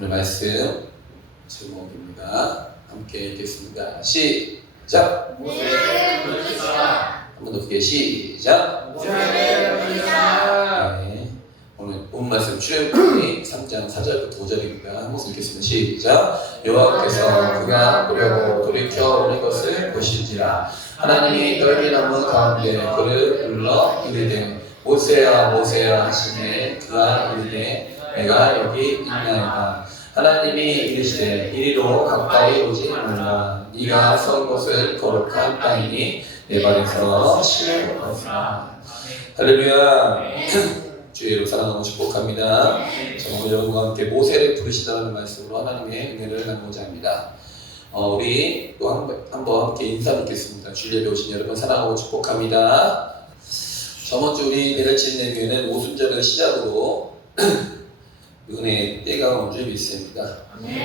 오늘 말씀 제목입니다. 함께 읽겠습니다. 시작! 모세를 부르시라. 한 번 더 크게 시작! 모세를 부르시라. 네. 오늘 본 말씀 출애굽기 3장 4절부터 5절입니다. 한 번 읽겠습니다. 시작! 여호와께서 그가 보려고 돌이켜 오는 것을 보신지라. 하나님이 떨기나무 가운데 그를 불러 이르되 모세야 모세야 하시매 그가 이르되 내가 여기 있나이다. 하나님이 이르시되 이리로 가까이 오지 말라. 네가 선 곳은 거룩한 땅이니 내 발에서 실을 벗으라. 할렐루야. 주의 이름 사랑하고 축복합니다. 저는 여러분과 함께 모세를 부르시다라는 말씀으로 하나님의 은혜를 나누고자 합니다. 우리 또 한번 함께 인사 드리겠습니다. 주일에 오신 여러분 사랑하고 축복합니다. 저번 주 우리 베들치네 교회는 오순절을 시작으로 은혜의 때가 온 줄 믿습니다.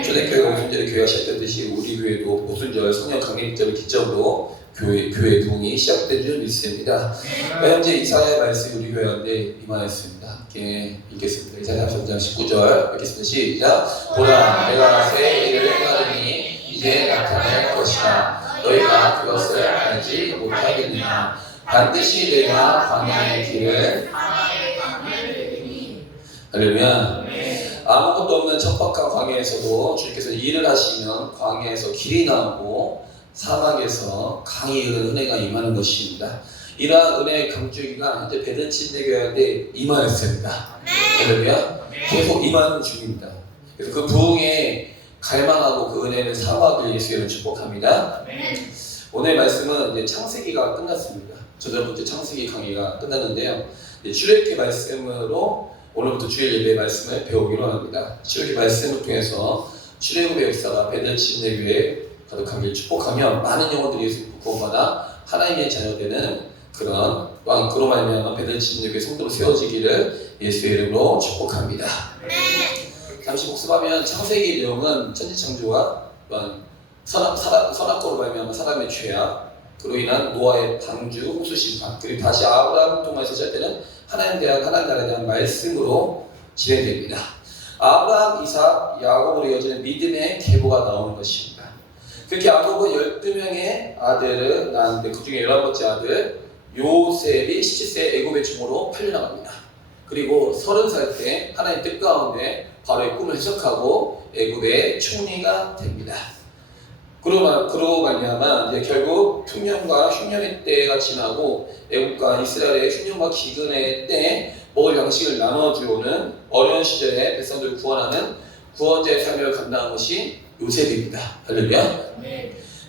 초대교회가 오순절에 교회가 시작됐듯이 우리 교회도 오순절 성령 강림절을 기점으로 교회 동이 시작된 줄 믿습니다. 현재 이사야의 말씀이 우리 교회 가운데 임하였습니다. 함께 읽겠습니다. 이사야 3장 19절 읽겠습니다. 시작! 보라 내가 새 일을 행하리니 이제 나타날 것이라. 너희가 그것을 알지 못하겠느냐. 반드시 내가 광야의 길을 할렐루야. 아무것도 없는 척박한 광야에서도 주님께서 일을 하시면 광야에서 길이 나오고 사막에서 강이 흐르는 은혜가 임하는 것입니다. 이러한 은혜의 강줄기가 이제 베들치네 교회한테 임하였습니다. 할렐루야. 계속 임하는 중입니다. 그래서 그 부흥에 갈망하고 그 은혜를 사모하길 예수님을 축복합니다. 오늘 말씀은 이제 창세기가 끝났습니다. 저번주 창세기 강의가 끝났는데요. 출애굽기 말씀으로 오늘부터 주일 예배 말씀을 배우기로 합니다. 출애굽기 말씀을 통해서 출애굽의 역사가 베들치네 교회에 가득하길 축복하며 많은 영혼들이 예수 구원받아 하나님의 자녀되는 그런 또한 그로 말미암아 베들치네 교회 성도로 세워지기를 예수의 이름으로 축복합니다. 잠시 복습하면 창세기 내용은 천지창조와 또한 선악과로 말미암아 사람의 죄악 그로 인한 노아의 방주, 홍수 심판 그리고 다시 아브라함을 통해서 시작되는 하나님 나라에 대한 말씀으로 진행됩니다. 아브라함, 이삭, 야곱으로 이어지는 믿음의 계보가 나오는 것입니다. 그렇게 야곱은 12명의 아들을 낳았는데 그 중에 11번째 아들 요셉이 17세 애굽의 종으로 팔려나갑니다. 그리고 30살 때 하나님 뜻 가운데 바로의 꿈을 해석하고 애굽의 총리가 됩니다. 그러고 말미암아 이제 결국 흉년과 흉년의 때가 지나고 애국과 이스라엘의 흉년과 기근의 때에 먹을 양식을 나눠주오는 어려운 시절에 백성들을 구원하는 구원자의 삶을 감당한 것이 요셉입니다. 할렐루야.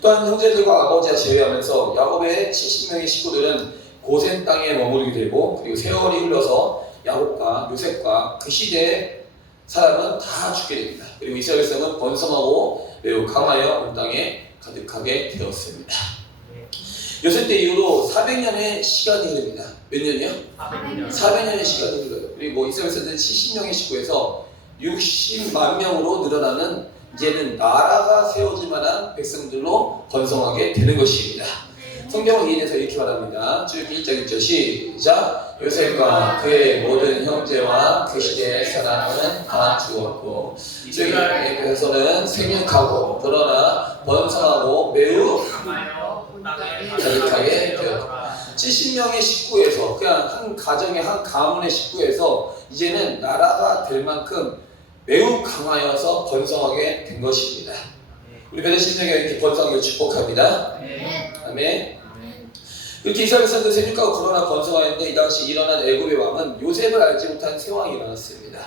또한 형제들과 아버지와 제외하면서 야곱의 70명의 식구들은 고센 땅에 머무르게 되고 그리고 세월이 흘러서 야곱과 요셉과 그 시대의 사람은 다 죽게 됩니다. 그리고 이스라엘 백성은 번성하고 매우 강하여 온 땅에 가득하게 되었습니다. 요셉 때 이후로 400년의 시간이 흐릅니다. 몇 년이요? 400년의 시간이 흘러요. 그리고 이스라엘 백성들은 70명의 식구에서 60만 명으로 늘어나는 이제는 나라가 세워질 만한 백성들로 번성하게 되는 것입니다. 성경을 이해해서 이렇게 말합니다. 출애굽기 1장 1절 시작! 요셉과 그의 모든 형제와 그 시대의 사람은 다 죽었고 출애굽기에서는 생육하고 그러나 번성하고 매우 가득하게 되었다. 70명의 식구에서 그냥 한 가정의 한 가문의 식구에서 이제는 나라가 될 만큼 매우 강하여서 번성하게 된 것입니다. 우리 베들치네가 이렇게 번성하기를 축복합니다. 아멘. 이렇게 이스라엘 백성들 생육하고 그러나 번성하였는데 이 당시 일어난 애굽의 왕은 요셉을 알지 못한 새 왕이 일어났습니다.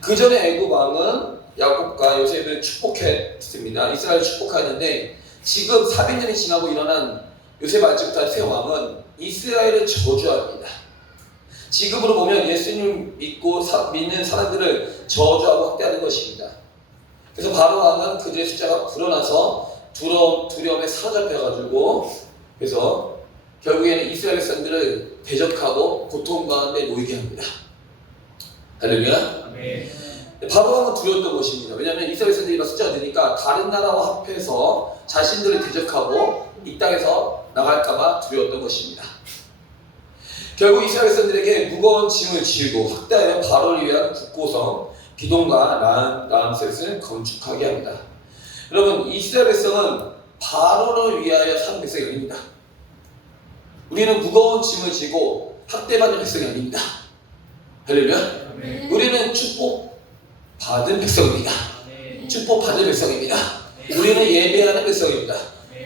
그 전에 애굽 왕은 야곱과 요셉을 축복했습니다. 이스라엘을 축복하는데 지금 400년이 지나고 일어난 요셉을 알지 못한 새 왕은 이스라엘을 저주합니다. 지금으로 보면 예수님 믿고 믿는 사람들을 저주하고 학대하는 것입니다. 그래서 바로 왕은 그들의 숫자가 불어나서 두려움에 사로잡혀가지고 그래서 결국에는 이스라엘 백성들을 대적하고 고통 가운데 놓이게 합니다. 할렐루야. 바로 왕은 두려웠던 것입니다. 왜냐하면 이스라엘 백성들이 숫자가 되니까 다른 나라와 합해서 자신들을 대적하고 이 땅에서 나갈까봐 두려웠던 것입니다. 결국 이스라엘 백성들에게 무거운 짐을 지고 학대하여 바로를 위한 국고성 기돔과 라암셋을 건축하게 합니다. 여러분, 이스라엘 백성은 바로를 위하여 사는 백성이 아닙니다. 우리는 무거운 짐을 지고 학대받는 백성이 아닙니다. 할렐루야. 우리는 축복 받은 백성입니다. 축복 받은 백성입니다. 우리는 예배하는 백성입니다.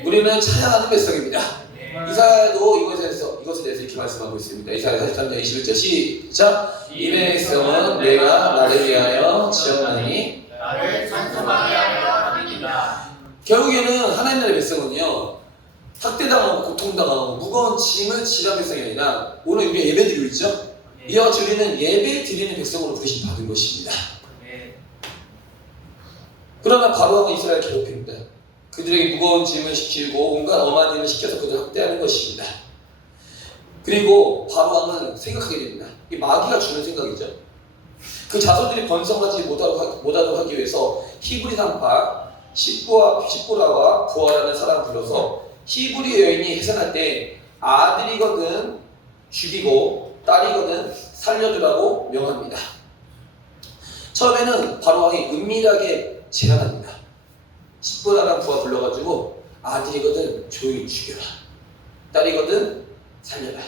우리는 찬양하는 백성입니다. 이사야도 이것에 대해서 이렇게 말씀하고 있습니다. 이사야 43장 21절 시작. 이 백성은 내가 나를 위하여 지었나니 나를 찬송하게 하려 함이니라. 결국에는 하나님 나라의 백성은요, 학대당하고 고통당하고 무거운 짐을 지는 백성이 아니라 오늘 우리가 예배 드리고 있죠? 이와 같이 우리는 예배 드리는 백성으로 부르심 받은 것입니다. 그러나 바로왕은 이스라엘을 괴롭힙니다. 그들에게 무거운 짐을 시키고 온갖 엄한 일을 시켜서 그들을 학대하는 것입니다. 그리고 바로왕은 생각하게 됩니다. 이 마귀가 주는 생각이죠. 그 자손들이 번성하지 못하도록 하기 위해서 히브리 산파 십보라와 부하라는 사람을 불러서 히브리 여인이 해산할 때 아들이거든 죽이고 딸이거든 살려주라고 명합니다. 처음에는 바로왕이 은밀하게 제안합니다. 십보라라는 부하 불러가지고 아들이거든 조용히 죽여라, 딸이거든 살려라.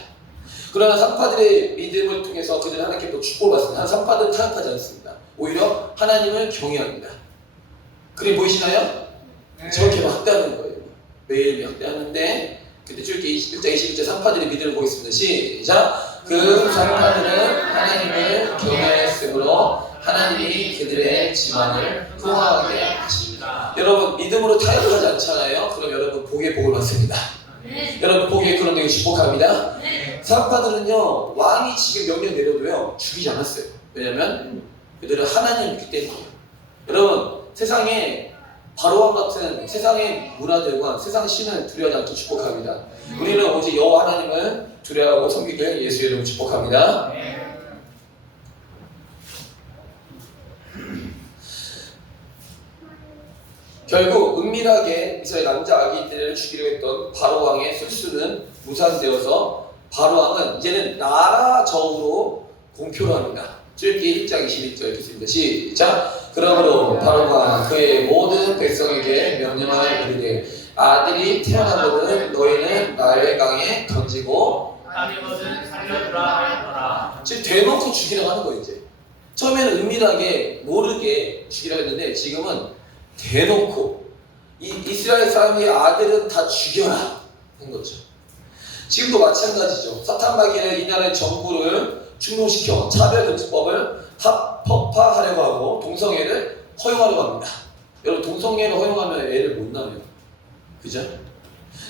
그러나 산파들의 믿음을 통해서 그들은 하나님께 축복을 받습니다. 산파들은 타협하지 않습니다. 오히려 하나님을 경외합니다. 그림 보이시나요? 저렇게 막 학대하는 거예요. 매일 학대하는데 그때 출애굽기 21장 21절 산파들의 믿음을 보겠습니다. 시작. 그 산파들은 하나님을 경외했으므로 하나님이 그들의 지망을 풍성하게 하십니다. 여러분, 믿음으로 타협을 하지 않잖아요. 그럼 여러분 복의 복을 받습니다. 여러분 복의 그런 데에 축복합니다. 산파들은요, 왕이 지금 명령 내려도요 죽이지 않았어요. 왜냐면 그들은 하나님을 믿기 때문이에요. 여러분, 세상에 바로왕 같은 세상의 문화들과 세상 신을 두려워하지 않게 축복합니다. 우리는 오직 여호와 하나님을 두려워하고 섬기길 예수의 이름으로 축복합니다. 결국 은밀하게 이스라엘 남자 아기들을 죽이려 했던 바로왕의 술수는 무산되어서 바로왕은 이제는 나라적으로 공표를 합니다. 출애굽기 1장 21절 읽겠습니다. 시작. 그러므로 바로가 그의 모든 백성에게 명령하여 이르되 아들이 태어나거든 너희는 나일의 강에 던지고 딸이거든 살려주라 하였더라. 지금 대놓고 죽이려고 하는 거예요. 이제 처음에는 은밀하게 모르게 죽이려고 했는데 지금은 대놓고 이스라엘 사람의 아들은 다 죽여라 한 거죠. 지금도 마찬가지죠. 사탄 마귀는 이 나라의 정부를 충동시켜 차별금지법을 합법화하려고 하고 동성애를 허용하려고 합니다. 여러분, 동성애를 허용하면 애를 못 낳아요. 그죠?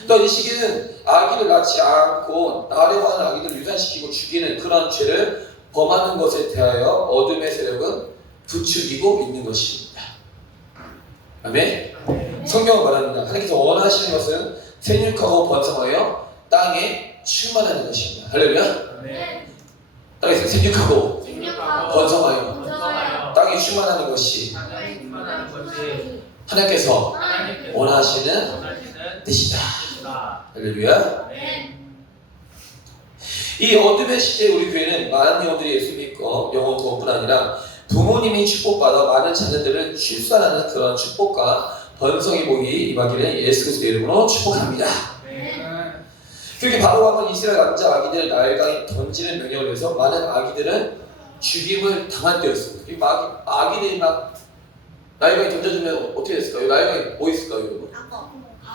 또 이 시기는 아기를 낳지 않고 나려고 하는 아기들을 유산시키고 죽이는 그런 죄를 범하는 것에 대하여 어둠의 세력은 부추기고 있는 것입니다. 아멘? 성경은 말합니다. 하나님께서 원하시는 것은 생육하고 번성하여 땅에 충만하는 것입니다. 할렐루야? 땅에서 생육하고 번성하여 땅에 충만하는 것이 하나님께서 원하시는 뜻이다. 할렐루야. 이 어둠의 시대에 우리 교회는 많은 영혼들이 예수 믿고 영혼 구원뿐 아니라 부모님이 축복받아 많은 자녀들을 출산하는 그런 축복과 번성의 복이 임하기를 예수 그리스도의 이름으로 축복합니다. 그렇게 바로왕은 이스라엘 남자 아기들을 나일강에 던지는 명령을 해서 많은 아기들은 죽임을 당할 때였습니다. 이 아기들이 막 나일강에 던져주면 어떻게 됐을까요? 나일강에 뭐 있을까요, 여러분?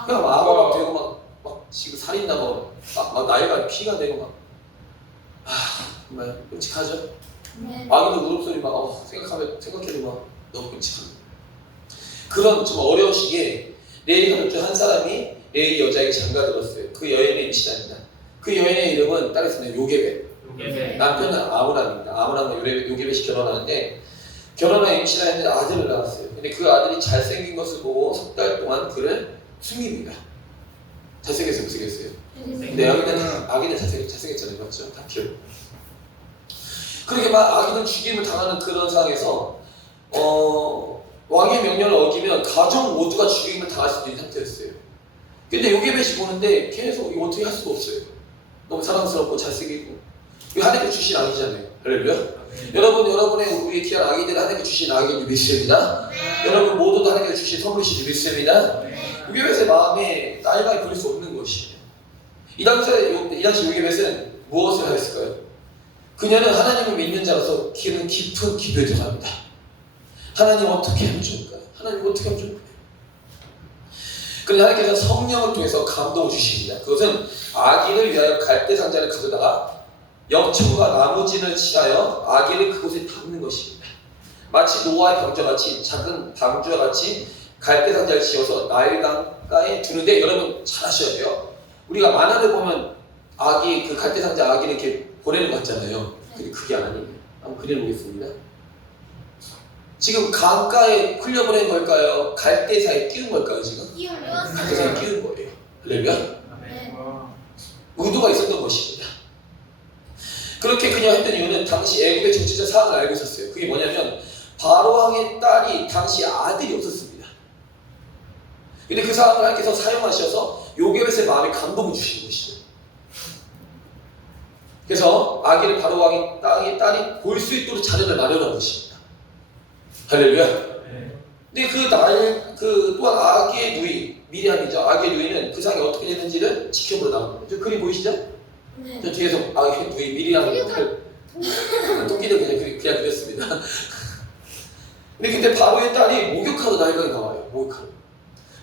그냥 악어가 되고 막 지금 살이 나고 막 나일강에 피가 되고 정말 끔찍하죠? 아기들 울음소리 생각해도 막 너무 끔찍합니다. 그런 정말 어려운 시기에 레위 가족 중 한 사람이 레위 여자에게 장가들었어요. 그 여인의 임신합니다. 그 여인의 이름은 따라서 요게벳. 남편은 아므람입니다. 아므람과 요게벳이 결혼하는데 결혼한 임신하는데 아들을 낳았어요. 근데 그 아들이 잘생긴 것을 보고 석 달 동안 그를 숨깁니다. 잘생겼어요, 못생겼어요? 근데 아기는 잘생겼잖아요, 맞죠? 다 귀여워. 그렇게 막 아기는 죽임을 당하는 그런 상황에서 왕의 명령을 어기면 가족 모두가 죽임을 당할 수도 있는 상태였어요. 근데 요게벳이 보는데 계속 이거 어떻게 할 수가 없어요. 너무 사랑스럽고 잘생기고 이거 하나님의 주신 아기잖아요. 할렐루야. 여러분, 여러분의 우리 귀한 아기들 하나님께 주신 아기를 믿습니다. 여러분 모두도 하나님께 주신 선물이시니 믿습니다. 요게벳의 마음에 딸감이 버릴 수 없는 것이에요. 이 당시 요게벳은 무엇을 하였을까요? 그녀는 하나님을 믿는 자로서 깊은 기도에 들어갑니다. 하나님 어떻게 하면 좋을까요? 하나님 어떻게 하면 좋을까요? 그런데 하나님께서 성령을 통해서 감동을 주십니다. 그것은 아기를 위하여 갈대 상자를 가져다가 역청과 나무진을 칠하여 아기를 그곳에 담는 것입니다. 마치 노아의 방주같이 작은 방주와 같이 갈대 상자를 지어서 나일 강가에 두는데, 여러분 잘 아셔야 돼요. 우리가 만화를 보면 아기, 그 갈대 상자 아기를 이렇게 보내는 거 같잖아요. 근데 그게 아니에요. 한번 그려보겠습니다. 지금 강가에 흘려보낸 걸까요? 갈대사에 끼운 걸까요? 지금? 갈대사에 끼운 거예요. 할렐루야. 의도가 있었던 것입니다. 그렇게 그냥 했던 이유는 당시 애국의 정치적 사항을 알고 있었어요. 그게 뭐냐면 바로왕의 딸이 당시 아들이 없었습니다. 근데 그 사항을 하나님께서 사용하셔서 요게벳의 마음에 감동을 주시는 것이죠. 그래서 아기를 바로왕의 딸이 볼 수 있도록 자리를 마련한 것입니다. 할렐루야. 근데 또한 아기의 누이 미리암이죠. 아기의 누이는 그 상이 어떻게 되는지를 지켜보러 나옵니다. 저 그림 보이시죠? 저 뒤에서 아기의 누이 미리암을 토끼를 그냥 그렸습니다. 근데 바로의 딸이 목욕하러 나일강에 나와요. 목욕하러.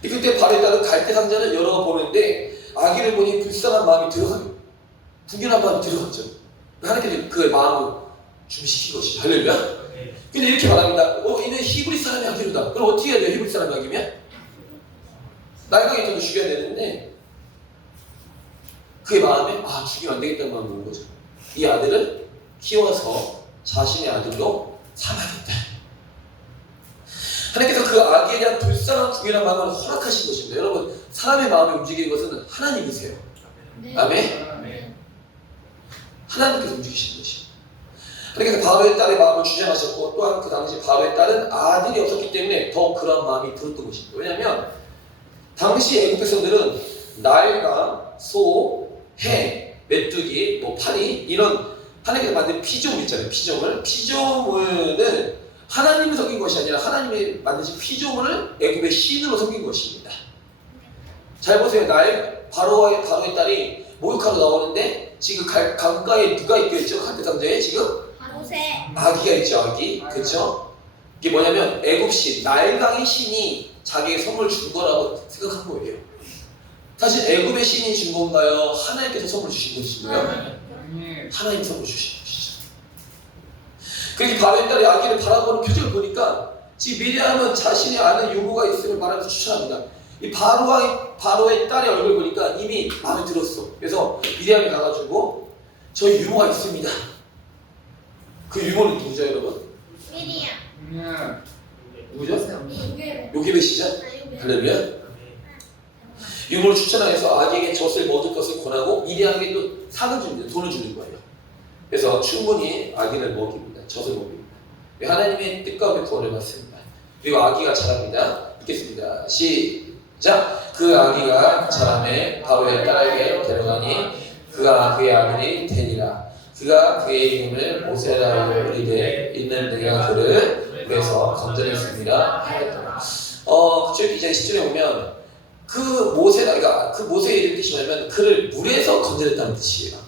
그때 바로의 딸은 갈대 상자를 열어보는데 아기를 보니 불쌍한 마음이 들어가요. 분연한 마음이 들어갔죠. 하나님께서 그 마음을 준비시킨 것이죠. 할렐루야. 근데 이렇게 말합니다. 이는 히브리 사람의 아기로다. 그럼 어떻게 해야 돼요? 히브리 사람의 아기면? 나일강에 있던 거 죽여야 되는데, 그의 마음에 죽이면 안 되겠다는 마음이 온 거죠. 이 아들을 키워서 자신의 아들로 삼아야겠다. 하나님께서 그 아기에 대한 불쌍한 중요한 마음을 허락하신 것입니다. 여러분, 사람의 마음이 움직이는 것은 하나님이세요. 아멘? 하나님께서 움직이시는 것입니다. 하나님께서 바로의 딸의 마음을 주장하셨고, 또한 그 당시 바로의 딸은 아들이 없었기 때문에 더 그런 마음이 들었던 것입니다. 왜냐하면 당시 애국 백성들은 나일강, 소, 해, 메뚜기, 파리, 이런 하나님께서 만든 피조물 있잖아요. 피조물은 하나님이 섬긴 것이 아니라 하나님이 만드신 피조물을 애국의 신으로 섬긴 것입니다. 잘 보세요. 바로의 딸이 목욕하러 나오는데 지금 강가에 누가 있겠죠? 갈대상자에 지금 아기가 있죠. 아기. 그렇죠? 이게 뭐냐면 애국신, 나일강의 신이 자기에게 선물을 준 거라고 생각한 거예요. 사실 애굽의 신이 준 건가요? 하나님께서 선물 주신 것인가요? 하나님 선물 주신 것이죠. 그렇게 바로의 딸이 아기를 바라보는 표정을 보니까 지금 미리암은 자신이 아는 유모가 있음을 말하면서 추천합니다. 이 바로의 딸의 얼굴을 보니까 이미 마음에 들었어. 그래서 미리암이 가가지고 저희 유모가 있습니다. 그 유모는 누구죠, 여러분? 미리암. 누구죠? 요게벳이죠? 할렐루야. 유모를 추천하여서 아기에게 젖을 먹을 것을 권하고 미리암에게 또 상을 줍니다. 돈을 주는 거예요. 그래서 충분히 아기를 먹입니다. 젖을 먹입니다. 하나님의 뜻과 구원을 받습니다. 그리고 아기가 자랍니다. 읽겠습니다. 시작. 그 아기가 자라매 바로의 딸에게 데려가니 그가 그의 아들이 되니라. 그가 그의 이름을 모세라고 이르되 있는 내가 그를 물에서 건져냈습니다 하였더라. 그쪽 이제 10절에 보면 그 모세의 이름 뜻이 뭐냐면 그를 물에서 건져냈다는 뜻이에요.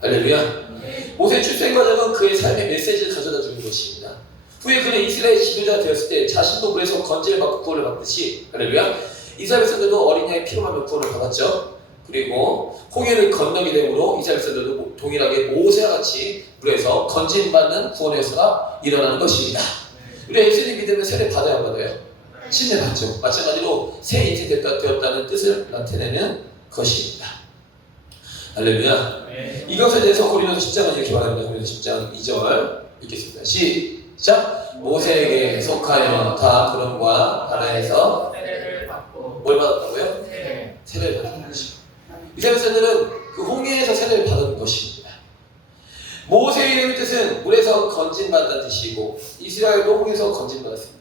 할렐루야. 모세의 출생 과정은 그의 삶의 메시지를 가져다 주는 것입니다. 후에 그는 이스라엘 지도자가 되었을 때 자신도 물에서 건짐을 받고 구원을 받듯이, 할렐루야, 이스라엘 백성들도 어린 양의 피로 하며 구원을 받았죠. 그리고 홍해를 건너게 되므로 이스라엘 백성들도 동일하게 모세와 같이 물에서 건짐받는 구원의 역사가 일어나는 것입니다. 우리 예수님 믿으면 세례 받아야 받아요? 신뢰 받죠. 마찬가지로 새 인생 되었다는 뜻을 나타내는 것입니다. 할렐루야. 이것에 대해서 고린도서 10장은 이렇게 말합니다. 고린도서 10장 2절 읽겠습니다. 시작. 모세에게 속하여 다 구름과 바다에서 세례를 받고 뭘 받았다고요? 세례를 받은 것입니다. 이스라엘 백성들은 그 홍해에서 세례를 받은 것입니다. 모세의 이름의 뜻은 물에서 건짐받는 뜻이고 이스라엘도 홍해에서 건짐받았습니다.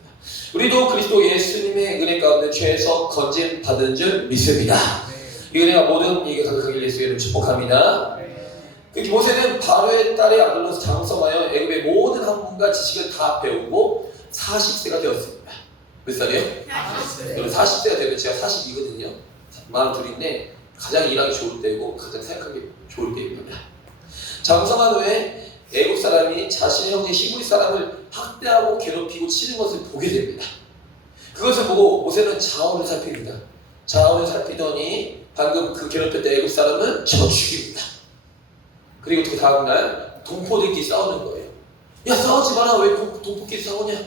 우리도 그리스도 예수님의 은혜 가운데 죄에서 건짐받은 줄 믿습니다. 이 은혜가 모든 이에게 가득하길 예수의 이름 축복합니다. 그렇게 모세는 바로의 딸의 아들로서 장성하여 애굽의 모든 학문과 지식을 다 배우고 40세가 되었습니다. 몇 살이에요? 40세. 여러분 40세가 되면 제가 40이거든요. 42인데 가장 일하기 좋을 때고 가장 생각하기 좋을 때입니다. 장성한 후에 애굽 사람이 자신의 형제 히브리 사람을 학대하고 괴롭히고 치는 것을 보게 됩니다. 그것을 보고 모세는 자원을 살핍니다. 자원을 살피더니 방금 그 괴롭혔던 애굽 사람을 쳐 죽입니다. 그리고 그 다음날 동포들끼리 싸우는 거예요. 야 싸우지 마라, 왜 동포끼리 싸우냐?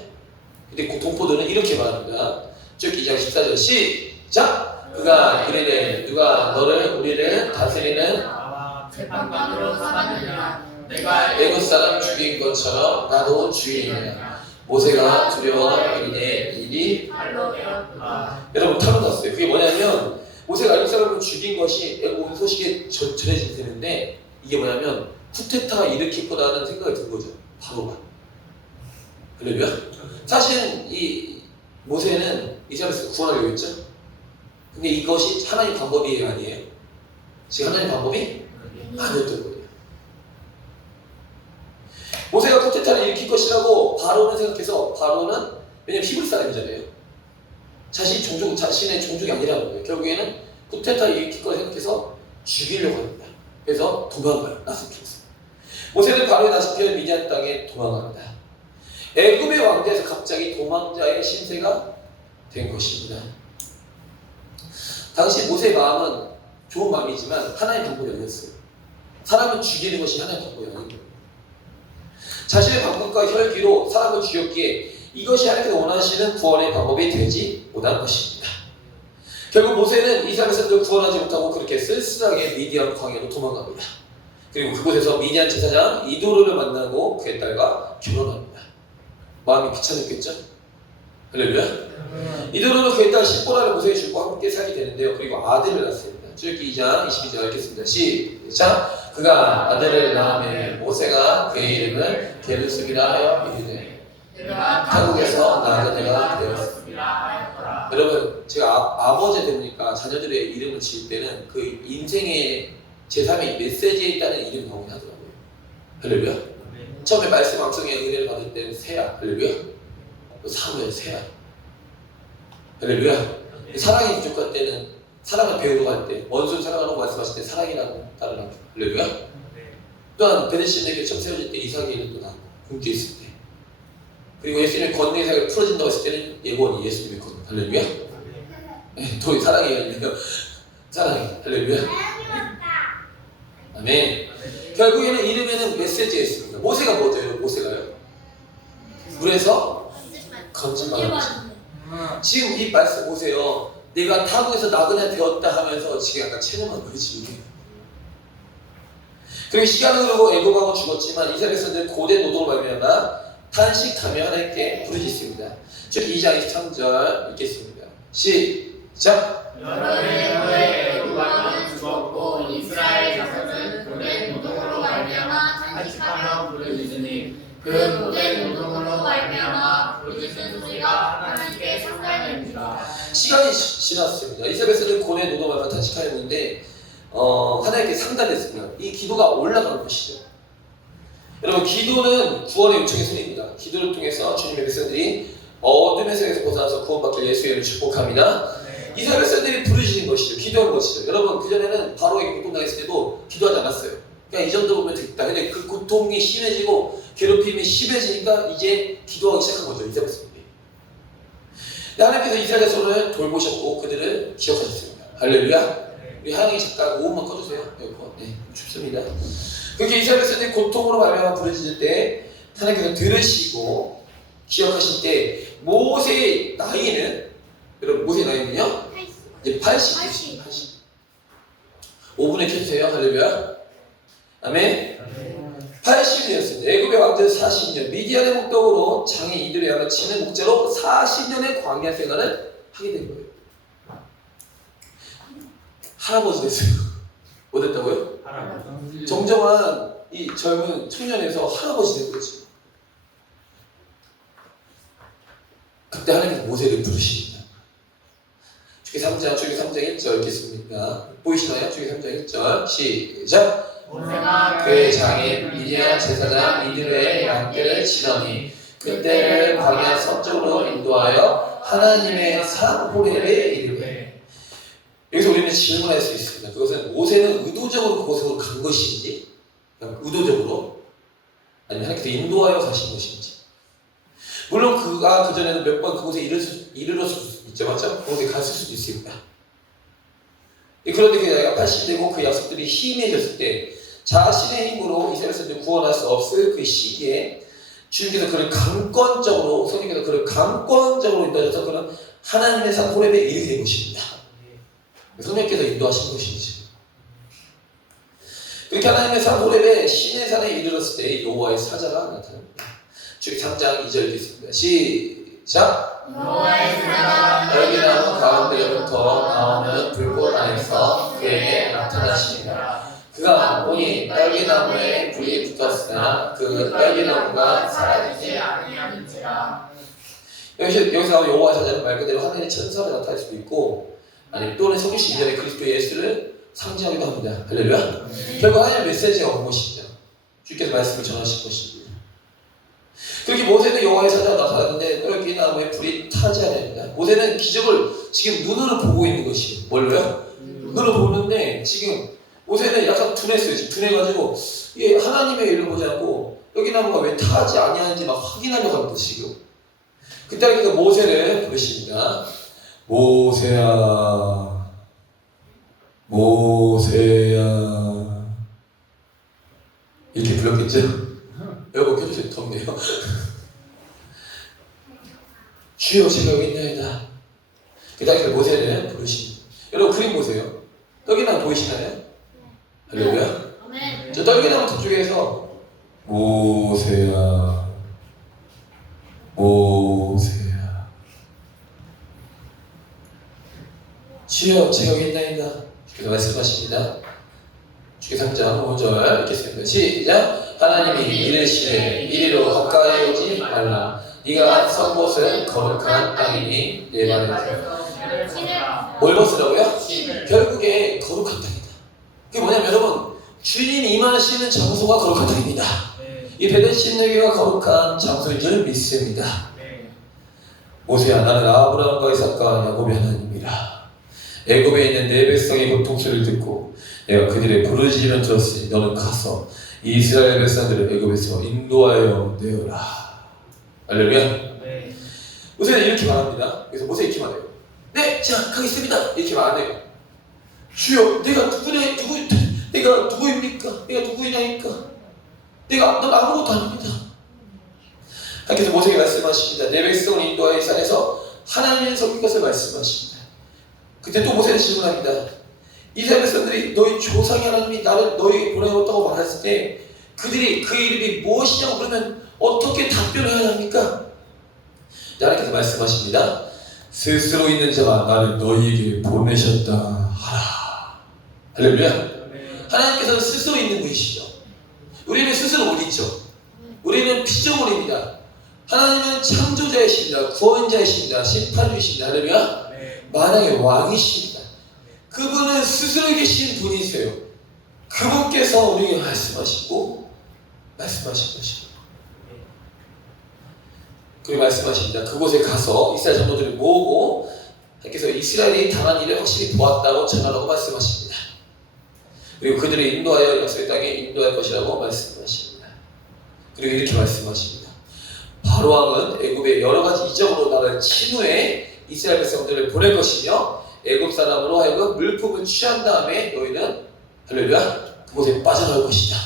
근데 그 동포들은 이렇게 말합니다. 쭉 2장 14절 시작! 그가 이르되 누가 너를 우리를 다스리는 나와 재판관으로 삼았느냐. 내가 애굽 사람 죽인 것처럼 나도 주인이야. 모세가 두려워 이르되 일이 발로 되었구나. 여러분 타고났어요. 그게 뭐냐면 모세가 애굽 사람을 죽인 것이 애굽 소식에 전해지게 되는데 이게 뭐냐면 쿠데타가 일으킬 거라는 생각이 든 거죠. 바로가. 할렐루야. 사실은 이 모세는 이스라엘을 구원하려고 했죠. 근데 이것이 하나님 방법이 아니에요. 지금 하나님 방법이 아니었던 거예요. 모세가 쿠데타를 일으킬 것이라고 바로는 생각해서 바로는 왜냐면 히브리 사람이잖아요. 자신의 종족이 아니라는 거예요. 결국에는 쿠데타를 일으킬 거라 생각해서 죽이려고 합니다. 그래서 도망가요. 나스키에서. 모세는 바로의 나스키의 미디안 땅에 도망갑니다. 애굽의 왕자에서 갑자기 도망자의 신세가 된 것입니다. 당시 모세의 마음은 좋은 마음이지만 하나의 방법이 아니었어요. 사람을 죽이는 것이 하나의 방법이 아닌 거예요. 자신의 방법과 혈기로 사람을 죽였기에 이것이 하나님께서 원하시는 구원의 방법이 되지 못한 것입니다. 결국 모세는 이스라엘 백성들을 구원하지 못하고 그렇게 쓸쓸하게 미디안 광야로 도망갑니다. 그리고 그곳에서 미디안 제사장 이도르를 만나고 그의 딸과 결혼합니다. 마음이 귀찮았겠죠? 할렐루야. 이도르는 그의 딸 십보라를 모세에게 주고 함께 살게 되는데요. 그리고 아들을 낳습니다. 출애굽기 2장 22절 읽겠습니다. 시작. 그가 아들을 낳으며 모세가 그의 이름을 게르솜이라 하여 이르되 타국에서 낳은 애가 되었습니다. 여러분 제가 아버지 되니까 자녀들의 이름을 지을 때는 그 인생의 제3의 메시지에 있다는 이름이 나오긴 하더라고요. 할렐루야. 처음에 말씀 암송의 은혜를 받을 때는 세야. 할렐루야. 사무엘 세야. 할렐루야. 사랑이 부족할 때는 사랑을 배우러 갈 때 원수를 사랑하라고 말씀하실 때 사랑이라고 따르라고. 할렐루야. 또한 베르시에게 처음 세워질 때 이삭의 이름도 나고 굶겨 있을 때. 그리고 예수님의 권능의 사역을 풀어진다고 했을 때는 예고원이 예수님의 권능. 할렐루야. 또 사랑이 아니라 사랑이. 할렐루야. 아멘. 결국에는 이름에는 메시지가 있습니다. 모세가 뭐죠? 모세가요? 물에서 건짐받았죠. 지금 이 말씀 보세요. 내가 타국에서 나그네 되었다 하면서 지금 약간 체념한 거예요. 지금. 그리고 시간은 흐르고 애굽왕은 죽었지만 이스라엘 백성들은 고대 노동을 말미암아 탄식하며 하나님께 부르짖습니다. 즉 2장 23절 읽겠습니다. 시작. 너의 애굽왕은 죽었고 이스라엘 자손은 고된 노동으로 말미암아 탄식하며 부르짖으니 그 고된 노동으로 말미암아 부르짖는 소리가 하나님께 상달됩니다. 시간이 지났습니다. 이스라엘 백성들은 고대 노동을 탄식하였는데 하나님께 상달했습니다. 이 기도가 올라가는 것이죠. 여러분 기도는 구원의 요청의 소리입니다. 기도를 통해서 주님의 백성들이 어둠의 세계에서 벗어나서 구원받길 예수의 이름으로 축복합니다. 이스라엘 백성들이 부르짖는 것이죠. 기도한 것이죠. 여러분 그전에는 바로에게 고통당했을 때도 기도하지 않았어요. 그냥 이 정도 보면 됐다. 근데 그 고통이 심해지고 괴롭힘이 심해지니까 이제 기도하기 시작한 거죠. 이스라엘 백성들이. 하나님께서 이스라엘 백성을 돌보셨고 그들을 기억하셨습니다. 할렐루야. 우리 하영이 잠깐 5분만 꺼주세요. 네, 춥습니다. 그렇게 이스라엘 백성들이 고통으로 말미암아 부르짖을 때 하나님께서 들으시고 기억하실 때 모세의 나이는 여러분 모세의 나이는요? 이제 80. 5분에 켜주세요. 할렐루야. 아멘. 80이 되었습니다. 애굽의 왕들 40년 미디안의 목동으로 장인 이들에 의하여 치는 목자로 40년의 광야 생활을 하게 된 거예요. 할아버지 됐어요. 뭐 됐다고요? 정정한 이 젊은 청년에서 할아버지 된 거지. 그때 하나님께서 모세를 부르십니다. 출애굽기 3장 1절 읽겠습니다. 보이시나요? 출애굽기 3장 1절 시작. 모세가 그의 장인 미디안 제사장 이드로의 양떼를 치더니 그때를 광야 서쪽으로 인도하여 하나님의 산 호렙에 이르되. 여기서 우리는 질문할 수 있습니다. 그것은 모세는 의도적으로 그곳으로 간 것인지, 의도적으로, 아니면 하나님께서 인도하여 가신 것인지. 물론 그가 그전에는 몇 번 그곳에 이르렀을 수도 있죠. 맞죠? 그곳에 갔을 수도 있습니다. 그런데 그 나이가 80되고 그 약속들이 희미해졌을 때 자신의 힘으로 이스라엘 백성들을 구원할 수 없을 그 시기에 주님께서 그를 강권적으로, 성령께서 그를 강권적으로 인도하셔서 그는 하나님의 산 호렙에 이르게 된 것입니다. 성령께서 인도하신 것이지. 그렇게 하나님의 산 호렙에 신의 산에 이르렀을 때 여호와의 사자가 나타납니다. 주기 3장 2절 읽겠습니다. 시작. 여호와의 사자가 열기나무 가운데로부터 나오는 불꽃 안에서 그에게 나타나십니다. 그가 보니 딸기나무에 불이 붙었으나 그 딸기나무가 사라지지 아니하는지라. 여기서 여호와의 사자는 말 그대로 하늘의 천사가 나타날 수도 있고, 아니면 또는 성경 이전에 그리스도 예수를 상징하기도 합니다. 할렐루야. 결국 하나님의 메시지가 온 것입니다. 주께서 말씀을 전하실 것입니다. 그렇게 모세는 여호와의 사자가 나타났는데 딸기나무에 불이 타지 않습니다. 모세는 기적을 지금 눈으로 보고 있는 것이에요. 뭘로요? 눈으로 보는데 지금 모세는 약간 둔했어요. 지금 둔해가지고 하나님의 일을 보지 않고 딸기나무가 왜 타지 아니하는지 막 확인하려고 합니다. 지금. 그때 그러니까 모세를 부르십니다. 모세야, 모세야, 이렇게 불렀겠죠? 여러분 켜주세요. 덥네요. 주여 제가 여기 있나이다. 그 다음에 모세를 부르십니다. 여러분 그림 보세요. 떡이나무 보이시나요? 할렐루야. 아멘. 저 떡이나무 저쪽에서 모세야, 모세야, 주여 제가 여기 있나이다. 주께서 말씀하십니다. 주기 3장 5절 읽겠습니다. 시작. 하나님이 이르시되 이리로 가까이 오지 말라. 네가 선 곳은 거룩한 땅이니 내 말에 뭘 벗으라고요? 결국에 거룩한 땅이다. 그게 뭐냐면 여러분, 주님이 임하시는 장소가 거룩한 땅입니다. 이 베데신내기가 거룩한 장소인 줄 믿습니다. 모세야, 나는 아브라함과 이삭과 야곱의 하나님이라. 애굽에 있는 내 백성의 고통소리를 듣고 내가 그들의 부르짖음을 들었으니 너는 가서 이스라엘 백성들을 애굽에서 인도하여 내어라. 할렐루야. 모세는 이렇게 말합니다. 그래서 모세 이렇게 말해요. 네, 자 가겠습니다. 이렇게 말해요. 주여, 내가 누구입니까? 내가 누구이냐니까? 넌 아무것도 아닙니다. 하나님께서 모세에게 말씀하십니다. 내 백성을 인도하여 이 산에서 하나님의 섬긴 것을 말씀하십니다. 그때 또 모세는 질문합니다. 이스라엘 백성들이 너희 조상의 하나님이 나를 너희에게 보내었다고 말했을 때 그들이 그 이름이 무엇이냐고 그러면 어떻게 답변을 해야 합니까? 하나님께서 말씀하십니다. 스스로 있는 자가 나를 너희에게 보내셨다 하라. 할렐루야. 하나님께서는 스스로 있는 분이시죠. 우리는 스스로 못 있죠. 우리는 피조물입니다. 하나님은 창조자이십니다. 구원자이십니다. 심판주이십니다. 할렐루야. 만왕의 왕이십니다. 그분은 스스로 계신 분이세요. 그분께서 우리에게 말씀하신 것입니다. 그리고 말씀하십니다. 그곳에 가서 이스라엘 장로들을 모으고 하나님께서 이스라엘이 당한 일을 확실히 보았다고 전하라고 말씀하십니다. 그리고 그들을 인도하여 약속의 땅에 인도할 것이라고 말씀하십니다. 그리고 이렇게 말씀하십니다. 바로왕은 애굽의 여러 가지 이적으로 나를 친 후에 이스라엘 백성들을 보낼 것이며 애굽 사람으로 하여금 물품을 취한 다음에 너희는 할렐루야 그곳에 빠져나올 것이다.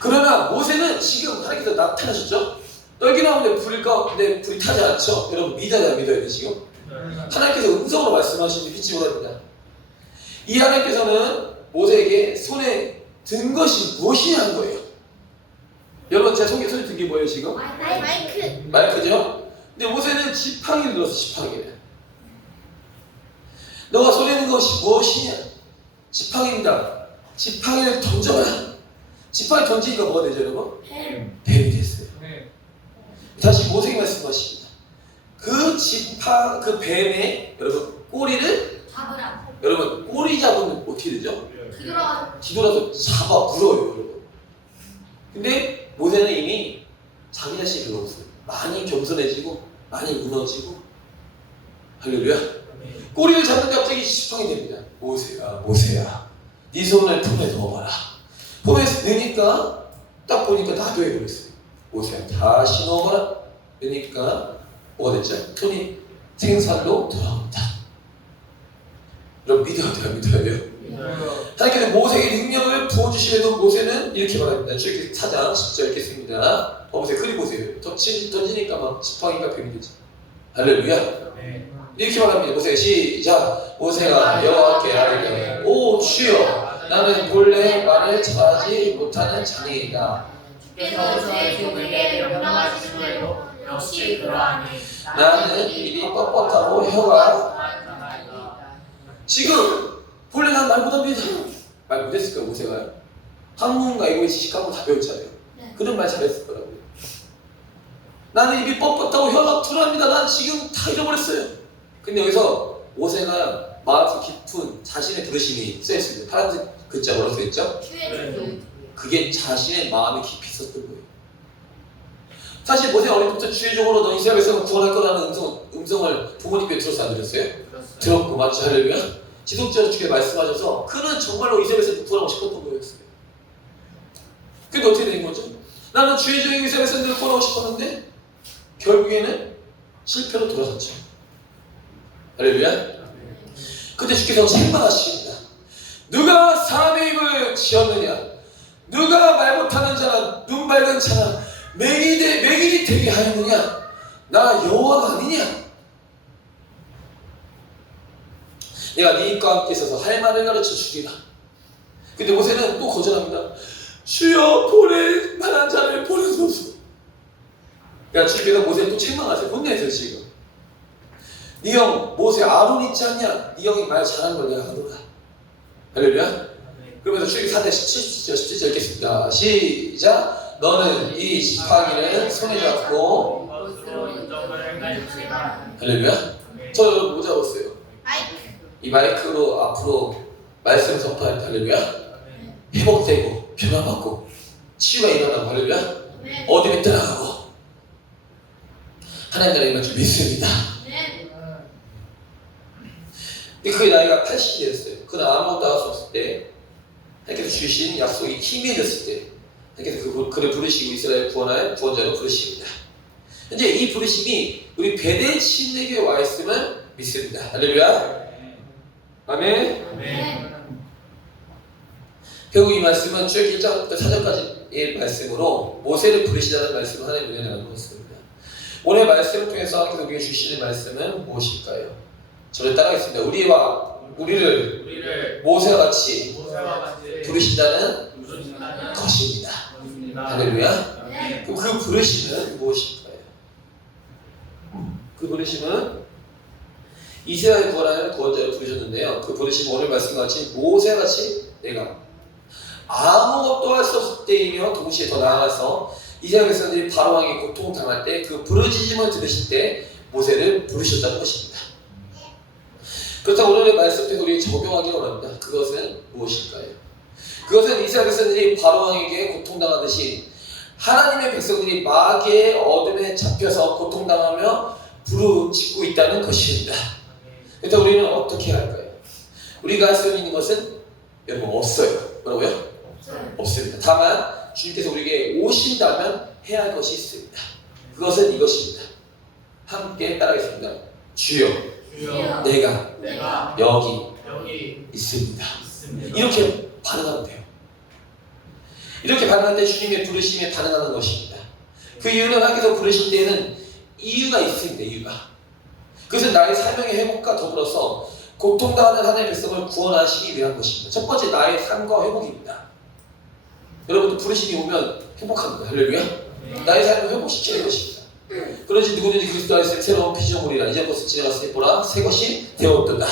그러나 모세는 지금 하나님께서 나타나셨죠? 떨기나무인데 불이 타지 않죠? 여러분 믿어야 돼 지금? 하나님께서 음성으로 말씀하시는지 믿지 못합니다. 이 하나님께서는 모세에게 손에 든 것이 무엇이냐 한 거예요. 여러분 제가 손에 든 게 뭐예요 지금? 마이크죠? 근데 모세는 지팡이를 들었어. 지팡이를. 너가 손에 든 것이 무엇이냐? 지팡이입니다. 지팡이를 던져라. 지팡이 던지니까 뭐가 되죠 여러분? 뱀이 됐어요. 다시 모세에게 말씀하십니다. 그 뱀의 여러분 꼬리를 잡으라. 여러분 꼬리 잡으면 어떻게 되죠? 뒤돌아서 잡아 물어요, 여러분. 근데 모세는 이미 자기 자신이 그거였어요. 많이 겸손해지고 많이 무너지고 할렐루야. 꼬리를 잡는데 갑자기 시방이 됩니다. 모세야, 모세야, 네 손을 품에 넣어봐라. 품에 넣으니까 딱 보니까 나도 해버렸어요. 모세야, 다시 넣어봐라. 그러니까 뭐가 됐죠? 손이 생살로 돌아온다. 여러분 믿어야 돼요, 믿어야 돼요. 하나님께서 모세에게 능력을 부어주시면서 모세는 이렇게 말합니다. 출애굽기 4장 10절 읽겠습니다. 보세요. 그리 보세요. 던지니까 막 지팡이가 뱀이 되죠. 할렐루야. 이렇게 말합니다. 보세요. 시작. 모세가 여호와께 아뢰되 오 주여, 나는 본래 말을 잘하지 못하는 자니이다. 주께서 저의 종에게 명령하신 대로 역시 그러하니 나는 입이 뻣뻣하고 혀가 지금 본래 난 말 못합니다. 말 못했을까 모세가요? 한문과 이거의 지식하고 다 배웠잖아요. 그런 말 잘했을 거라고요. 나는 입이 뻣뻣하고 혀가 툴합니다. 난 지금 다 잃어버렸어요. 근데 여기서 모세가 마음속 깊은 자신의 부르심이 쓰여있습니다. 파란색 글자 뭐라고 써있죠? 그게 자신의 마음에 깊이 있었던 거예요. 사실 모세가 어릴 때부터 주의 종으로 너 이스라엘 백성을 구원할 거라는 음성을 부모님께 들었어 안 들었어요? 들었고 맞죠? 할렐루야. 지속적으로 주께 말씀하셔서 그는 정말로 이스라엘 백성을 구원하고 싶었던 거였어요. 근데 어떻게 된 거죠? 나는 주의 종인 이스라엘 백성들을 구원하고 싶었는데 결국에는 실패로 돌아섰죠. 할렐루야. 그때 주께서 책망하십니다. 누가 사람의 입을 지었느냐? 누가 말 못하는 자나 눈 밝은 자나 맹인이 되게 하였느냐? 나 여호와가 아니냐? 내가 네 입과 함께 있어서 할 말을 가르쳐 주리라. 근데 모세는 또 거절합니다. 주여 보낼 만한 자를 보내소서. 그러니까 주께서 모세를 또 책망하세요. 혼내세요 지금. 네 형 모세 아론 있지 않냐? 네 형이 말 잘하는 걸 내가 하노라. 할렐루야. 그러면서 출애굽기 4장 17절 읽겠습니다. 시작. 너는 이 지팡이를 손에 잡고 할렐루야. 저 뭐 잡았어요? 이 마이크로 앞으로 말씀 선포할 때 할렐루야. 회복되고 변화받고 치유가 일어나고 할렐루야. 어둠이 떠나가고 하나님 나라에 임할 줄 믿습니다. 근데 그의 나이가 80이 되었어요. 그는 아무것도 할 수 없을 때 하나님께서 주신 약속이 희미해졌을 때 하나님께서 그를 부르시고 이스라엘 구원할 구원자로 부르십니다. 현재 이 부르심이 우리 베델 침례교에 와 있음을 믿습니다. 할렐루야. 아멘. 결국 이 말씀은 출애굽기 1장부터 4장까지의 말씀으로 모세를 부르시다는 말씀을 하나님 은혜를 나누고 있습니다. 오늘 말씀을 통해서 하나님께서 우리에게 주시는 말씀은 무엇일까요? 저를 따라하겠습니다. 우리를 모세와 같이 부르신다는 것입니다. 할렐루야. 그럼 그 부르심은 무엇일까요? 그 부르심은 이스라엘 구원하는 구원자를 부르셨는데요. 그 부르심은 오늘 말씀과 같이 모세와 같이 내가 아무것도 할 수 없을 때이며 동시에 더 나아가서 이스라엘 백성들이 바로 왕의 고통을 당할 때 그 부르짖음을 들으실 때 모세를 부르셨다는 것입니다. 그렇다고 오늘의 말씀에 우리 적용하기 원합니다. 그것은 무엇일까요? 그것은 이스라엘 백성들이 바로 왕에게 고통당하듯이 하나님의 백성들이 마귀의 어둠에 잡혀서 고통당하며 부르짖고 있다는 것입니다. 그래서 우리는 어떻게 할까요? 우리가 할 수 있는 것은 여러분 없어요. 뭐라고요? 없습니다. 다만 주님께서 우리에게 오신다면 해야 할 것이 있습니다. 그것은 이것입니다. 함께 따라하겠습니다. 주여, 내가 여기 있습니다. 이렇게 반응하면 돼요. 이렇게 반응할 때 주님의 부르심에 반응하는 것입니다. 그 이유는 하나님께서 부르실 때에는 이유가 있습니다. 이유가. 그것은 나의 사명의 회복과 더불어서 고통당하는 하나님의 백성을 구원하시기 위한 것입니다. 첫 번째 나의 삶과 회복입니다. 여러분도 부르심이 오면 회복합니다. 할렐루야. 나의 삶을 회복시키는 것입니다. 그런지 누구든지 그리스도 안에서 새로운 피조물이라 이제 벌써 지나갔으니 보라 새 것이 되었도다.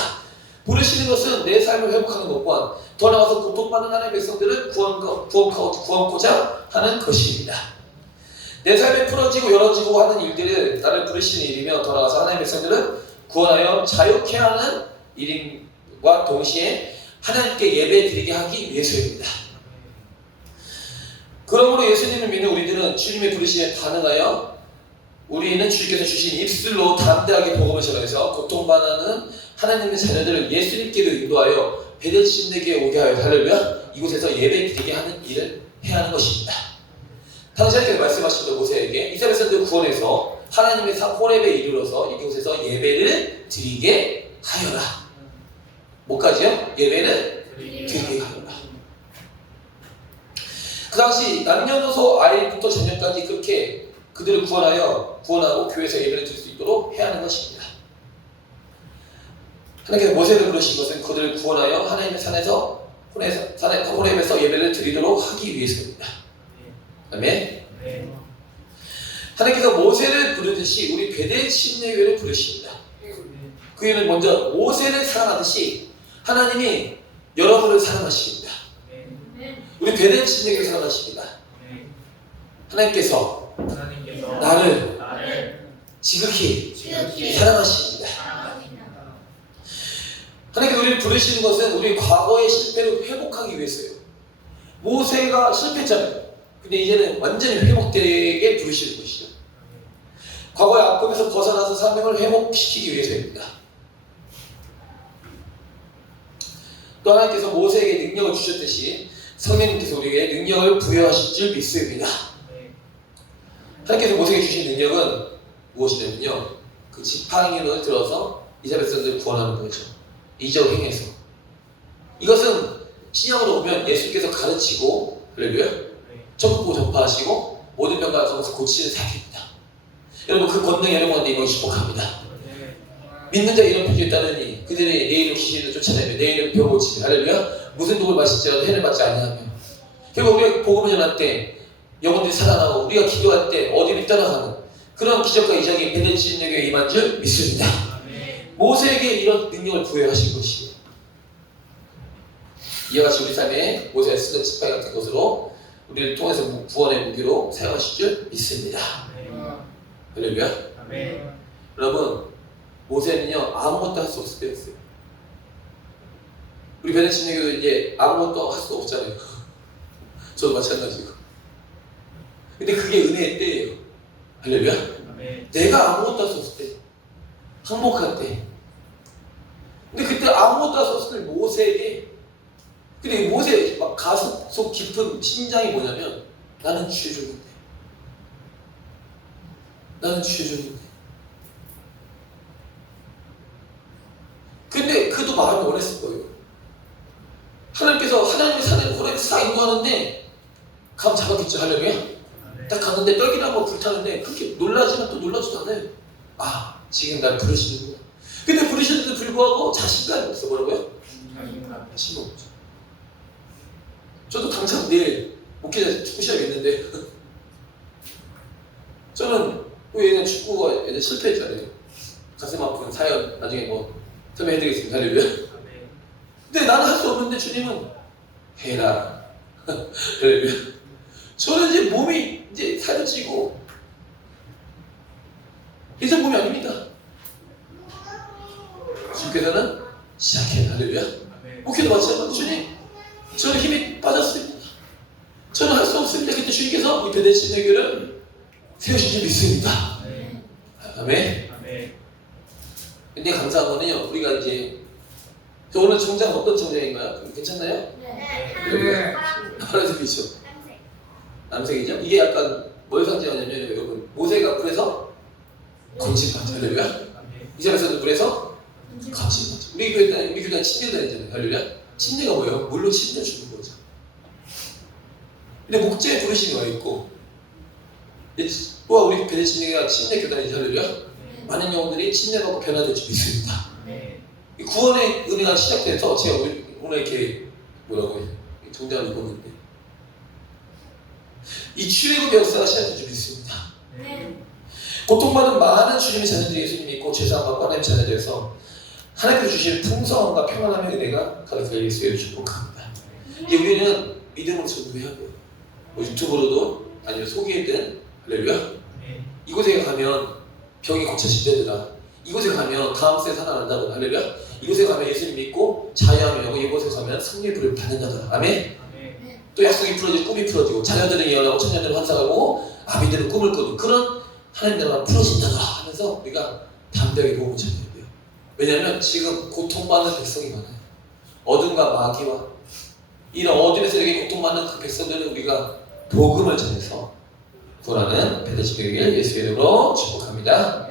부르시는 것은 내 삶을 회복하는 것과 더 나아가서 고통받는 하나님의 백성들을 구원코자 하는 것입니다. 내 삶에 풀어지고 열어지고 하는 일들을 나를 부르시는 일이며 더 나아가서 하나님의 백성들을 구원하여 자유케 하는 일임과 동시에 하나님께 예배 드리게 하기 위해서입니다. 그러므로 예수님을 믿는 우리들은 주님의 부르심에 반응하여 우리는 주님께서 주신 입술로 담대하게 복음을 전해서 고통받는 하나님의 자녀들을 예수님께로 인도하여 베델시내게 오게 하여 할렐루야 이곳에서 예배 드리게 하는 일을 해야 하는 것입니다. 당시에 말씀하신 대로 모세에게 이스라엘 사람들을 구원해서 하나님의 호렙에 이르러서 이곳에서 예배를 드리게 하여라. 뭐까지요? 예배를 드리게 하여라. 그 당시 남녀노소 아이부터 자녀까지 그렇게 그들을 구원하고 교회에서 예배를 드릴 수 있도록 해야 하는 것입니다. 하나님께서 모세를 부르신 것은 그들을 구원하여 하나님의 호렙에서 예배를 드리도록 하기 위해서입니다. 아멘. 하나님께서 모세를 부르듯이 우리 베델 침례교회를 부르십니다. 그 이유는 먼저 모세를 사랑하듯이 하나님이 여러분을 사랑하십니다. 우리 베델 침례교회를 사랑하십니다. 하나님께서 나를 지극히 사랑하십니다. 하나님께서 우리를 부르시는 것은 우리 과거의 실패를 회복하기 위해서요. 모세가 실패했잖아요. 근데 이제는 완전히 회복되게 부르시는 것이죠. 과거의 아픔에서 벗어나서 사명을 회복시키기 위해서입니다. 또 하나님께서 모세에게 능력을 주셨듯이 성령님께서 우리에게 능력을 부여하실 줄 믿습니다. 하나님께서 모세에게 주신 능력은 무엇이냐면요, 그 지팡이를 들어서 이스라엘 사람들을 구원하는 거죠. 이적 행해서. 이것은 신약으로 보면 예수께서 가르치고 할렐루야 전국고 전파하시고 모든 병과 성에서 고치는 사역입니다. 여러분 그 권능이 여러분한테 임하기 축복합니다. 믿는 자의 이런 표준에 따르니 그들이 내 이름 귀신을 쫓아내며 내 이름 병 고치며 할렐루야 무슨 독을 마실지라도 해를 받지 아니하며. 결국 우리가 복음을 전할 때 영혼들이 살아나고 우리가 기도할 때 어디를 떠나가는 그런 기적과 이적이 베델 침례교회에 임한 줄 믿습니다. 모세에게 이런 능력을 부여하신 것이고 이와 같이 우리 삶에 모세가 쓰던 지팡이 같은 것으로 우리를 통해서 구원의 무기로 사용하실 줄 믿습니다. 할렐루야. 여러분 모세는요 아무것도 할 수 없을 때였어요. 우리 베델 침례교도 이제 아무것도 할 수 없잖아요. 저도 마찬가지고. 근데 그게 은혜의 때예요. 할렐루야. 내가 아무것도 할 수 없을 때, 항복할 때. 근데 그때 아무것도 할 수 없을 때 모세에게, 근데 모세 막 가슴 속 깊은 심장이 뭐냐면 나는 취해줬는데, 나는 취해줬는데. 근데 그도 마음이 원했을 거예요. 하나님께서 하나님의 산에 호렙에서 싹 인도하는데 감 잡았겠죠. 할렐루야. 딱 갔는데 떡이랑 불타는데 그렇게 놀라지만 또 놀라지도 않아요. 아 지금 날 부르시는구나. 근데 부르시는데도 불구하고 자신감이 없어. 뭐라고요? 자신감 없죠. 저도 당장 내일 목회자 축구 시작했는데 저는 얘는 축구가 얘는 실패했잖아요. 가슴 아픈 사연 나중에 뭐 설명해드리겠습니다. 할렐루야. 근데 나는 할 수 없는데 주님은 해라. 할렐루야. 저는 이제 몸이 이제 살도 찌고 이제 몸이 아닙니다. 주님께서는 시작해. 할렐루야. 목회도 마찬가지로 주님 저는 힘이 빠졌습니다. 저는 할 수 없습니다. 그때 주님께서 이 베델 침례교회를 세우신 줄 믿습니다. 아멘. 근데 감사한 거는요, 우리가 이제 오늘 정장 어떤 정장인가요? 괜찮나요? 네. 파란색이죠. 남색이죠? 이게 약간 뭘 상징하냐면 여러분 모세가 불에서 거친 받죠. 할렐루야. 이스라엘에서도 불에서 거친 받죠. 우리 교회는 침례 다니잖아요. 할렐루야. 침례가 뭐예요? 물로 침례 주는 거죠. 근데 목재에 부르심이 와 있고 또 우리 베델 침례가 침례 교단이죠. 할렐루야. 많은 영혼들이 침례받고 변화될 줄 믿습니다. 구원의 은혜가 시작돼서 제가 오늘 이렇게 뭐라고 정장을 입었는데 이 출애굽 역사가 시작될 줄 믿습니다. 고통받은 많은 주님의 자녀들이 예수님 믿고 죄사함과 하나님의 자녀들에서 하나님께서 주시는 풍성함과 평안함의 은혜가 가득하게 예수를 축복합니다. 이제 우리는 믿음으로 전도해야 돼요. 뭐 유튜브로도 아니면 소개든 할렐루야. 이곳에 가면 병이 고쳐진다더라. 이곳에 가면 다음 세에 살아난다더라. 할렐루야. 이곳에 가면 예수님 믿고 자유함이라고 이곳에 가면 승리의 불을 받는다더라. 아멘. 또 약속이 풀어지고 꿈이 풀어지고 자녀들은 예언하고 청년들은 환상하고 아비들은 꿈을 꾸는 그런 하나님 나라가 풀어진다더라 하면서 우리가 담대하게 복음을 전해야 돼요. 왜냐하면 지금 고통받는 백성이 많아요. 어둠과 마귀와 이런 어둠의 세력에 고통받는 그 백성들은 우리가 복음을 전해서 구원하는 베드시되길 예수의 이름으로 축복합니다.